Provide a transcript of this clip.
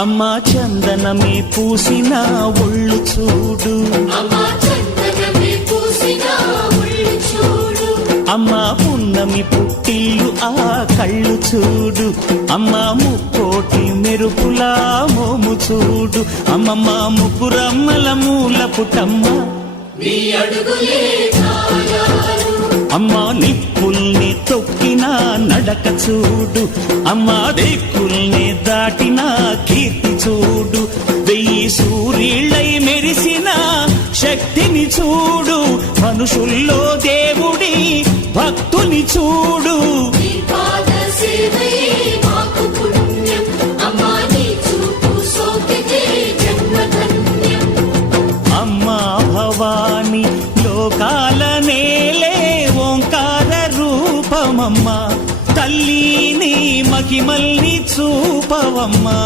అమ్మా చందనమే పూసిన ఒళ్ళు చూడు, అమ్మా పున్నమి పుట్టిల్లు ఆ కళ్ళు చూడు, అమ్మా ముక్కోటి మెరుపులా మోము చూడు, అమ్మమ్మ ముగ్గురమ్మల మూల పుటమ్మ అమ్మా నిప్పుల్ని తొక్కిన నడక చూడు, అమ్మా దిక్కుల్ని దాటిన కీర్తి చూడు, 1000 సూర్యుళ్ళై మెరిసిన శక్తిని చూడు, మనుషుల్లో దేవుడి భక్తుని చూడు. అమ్మా భవాని లోకాల నేలే ఓంకార రూపమమ్మా, తల్లిని మహిమల్ని చూపవమ్మా.